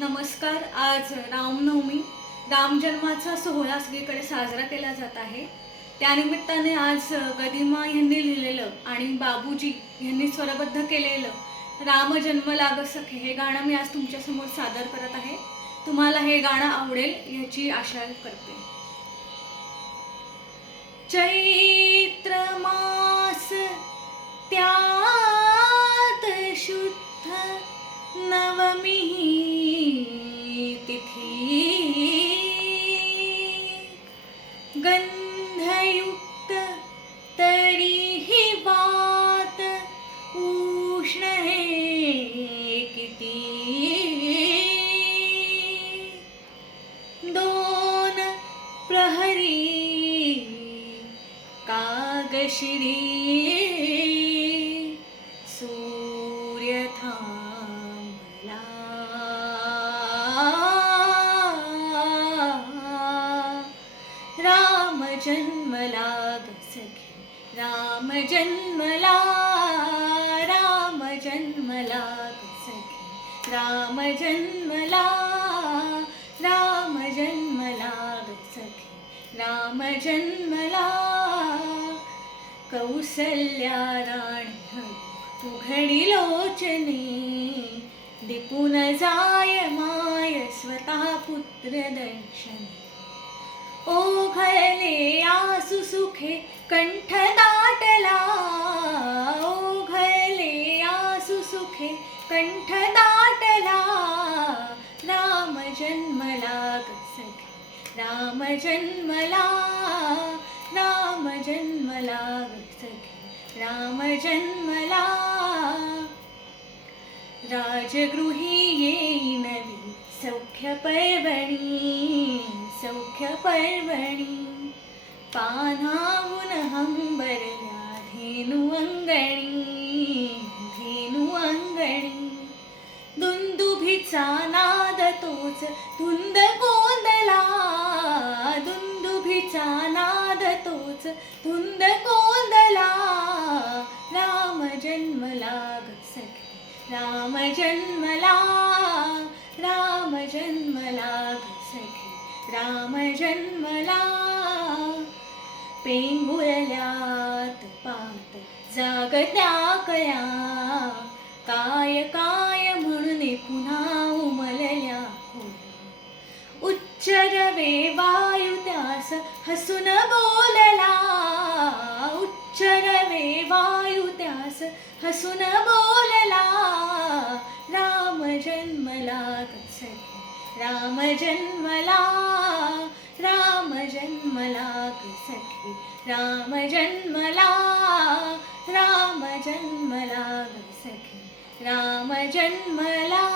नमस्कार. आज रामनवमी, रामजन्माचा सोहळा सगळीकडे साजरा केला जात आहे. त्यानिमित्ताने आज गदिमा यांनी लिहिलेलं आणि बाबूजी यांनी स्वरबद्ध केलेलं राम जन्म लाग सखे हे गाणं मी आज तुमच्यासमोर सादर करत आहे. तुम्हाला हे गाणं आवडेल याची आशा करते. चैत्र मास त्यात शुद्ध नवमी तिथी, गंधयुक्त तरीही वात उष्ण हे किती. दोन प्रहरी कागशिरी सूर्य थांबला. राम जन्मला ग सखे, राम जन्मला, राम जन्मला ग सखे, राम जन्मला, राम जन्मला ग सखे, राम जन्मला. कौसल्या राणी उघडी लोचने, दिपून जाय माय स्वतः पुत्र दर्शने. ओघळले आसु सुखे कंठ दाटला, ओघळले आसु सुखे कंठ दाटला. राम जन्मला ग सखे, राम जन्मला, राम जन्मला ग सखे, राम जन्मला. राजगृही येई नवी सौख्य पर्वणी, सौख्य पर्वणी. पानाहून हंबरल्या धेनु अंगणी, धेनु अंगणी. दुंदुभीचा नाद तोच धुंद गोंदला, दुंदुभीचा नाद तोच धुंद गोंदला. राम जन्मला ग सखे, राम जन्मला, राम जन्मला ग सखे, राम जन्मला. पेंगुळल्यात पात जागत्या कया, काय काय म्हणून पुन्हा उमलल्या होया. उच्चरवे वायू त्यास हसून बोलला, उच्चरवे वायू त्यास हसून बोलला. राम जन्मला ग सखे, राम जन्मला, राम जन्मला ग सखे, राम जन्मला, राम जन्मला ग सखे, राम जन्मला.